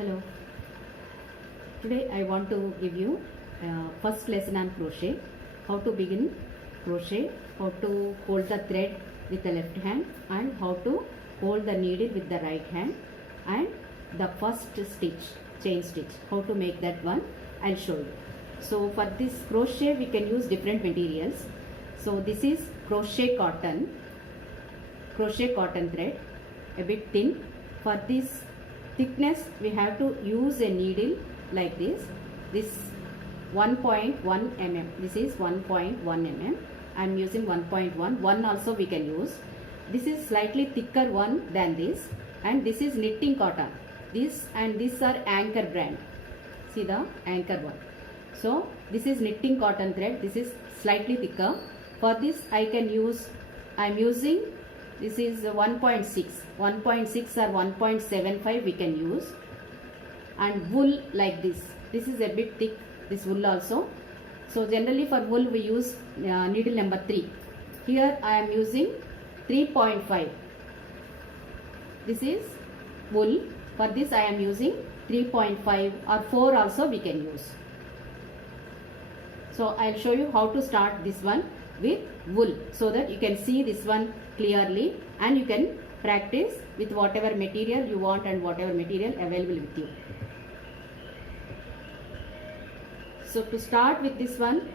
Hello. Today I want to give you first lesson on crochet. How to begin crochet, how to hold the thread with the left hand and how to hold the needle with the right hand, and the first stitch, chain stitch, how to make that one I'll show you. So for this crochet we can use different materials. So this is crochet cotton thread, a bit thin. For this thickness we have to use a needle like this 1.1 mm. This is 1.1 mm. I am using 1.1 also we can use. This is slightly thicker one than this, and this is knitting cotton. This and this are Anchor brand. See the Anchor one. So this is knitting cotton thread. This is slightly thicker. For this I am using, this is 1.6 or 1.75 we can use, and wool like this. This is a bit thick, this wool also. So generally for wool we use needle number 3. Here I am using 3.5. This is wool. For this I am using 3.5 or 4 also we can use. So I will show you how to start this one with wool, so that you can see this one clearly and you can practice with whatever material you want and whatever material available with you. So to start with this one,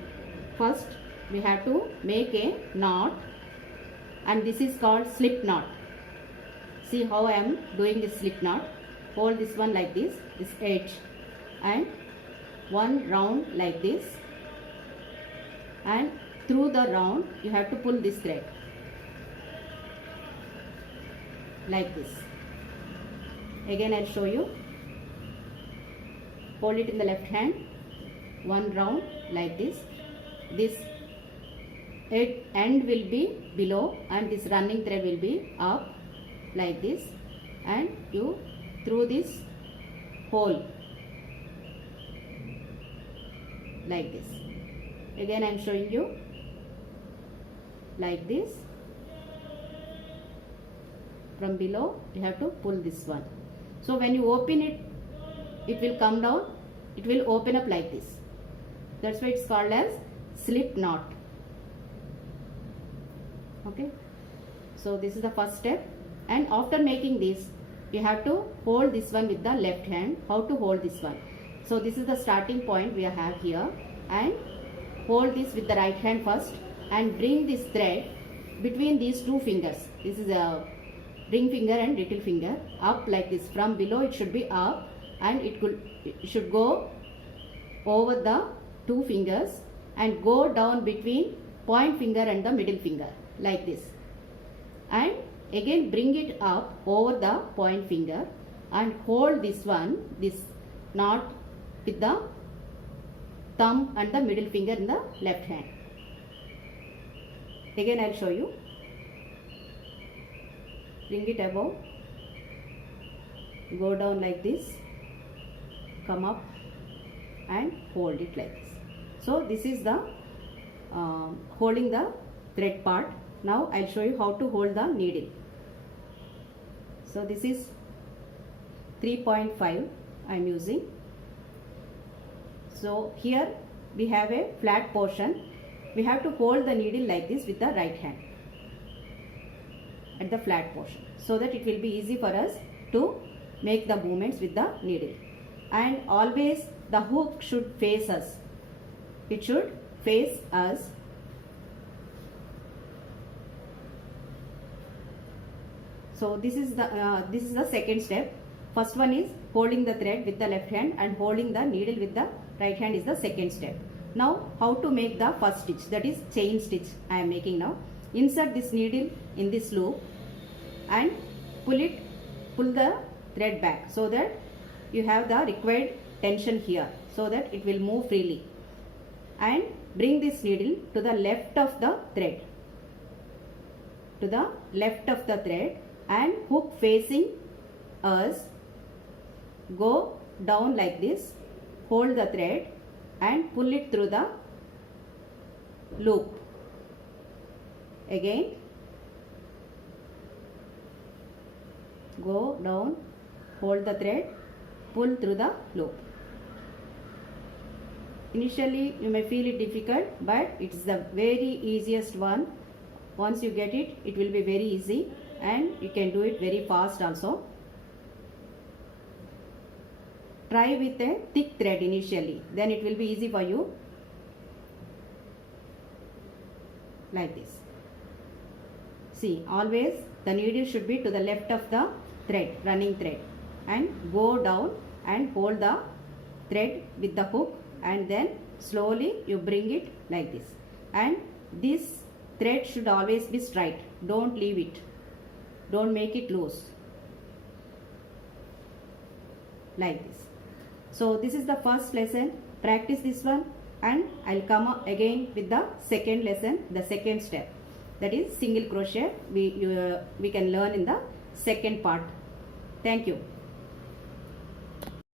first we have to make a knot, and this is called slip knot. See how I am doing this slip knot. Hold this one like this edge, and one round like this, and through the round you have to pull this thread like this. Again I will show you. Hold it in the left hand, one round like this. This end will be below and this running thread will be up like this, and you through this hole like this. Again I am showing you like this. From below you have to pull this one. So when you open it, it will come down, it will open up like this. That's why it's called as slip knot. Okay, so this is the first step, and after making this you have to hold this one with the left hand. How to hold this one? So this is the starting point we have here, and hold this with the right hand first and bring this thread between these two fingers. This is a ring finger and little finger, up like this. From below it should be up, and it should go over the two fingers and go down between point finger and the middle finger like this, and again bring it up over the point finger and hold this one, this knot, with the thumb and the middle finger in the left hand. Again I will show you. Bring it above, go down like this, come up and hold it like this. So this is the holding the thread part. Now I will show you how to hold the needle. So this is 3.5 I am using. So here we have a flat portion. We have to hold the needle like this with the right hand at the flat portion, so that it will be easy for us to make the movements with the needle. And always the hook should face us. It should face us. So this is the second step. First one is holding the thread with the left hand, and holding the needle with the right hand is the second step. Now how to make the first stitch, that is chain stitch I am making now. Insert this needle in this loop and pull the thread back, so that you have the required tension here, so that it will move freely. And bring this needle to the left of the thread, and hook facing us, go down like this, hold the thread and pull it through the loop. Again go down, hold the thread pull through the loop. Initially you may feel it difficult, but it's the very easiest one. Once you get it, it will be very easy and you can do it very fast also. Try with a thick thread initially, then it will be easy for you. Like this. See, always the needle should be to the left of the thread, running thread, and go down and hold the thread with the hook, and then slowly you bring it like this. And this thread should always be straight. Don't leave it. Don't make it loose. Like this. So this is the first lesson. Practice this one, and I'll come up again with the second lesson, the second step. That is single crochet. We can learn in the second part. Thank you.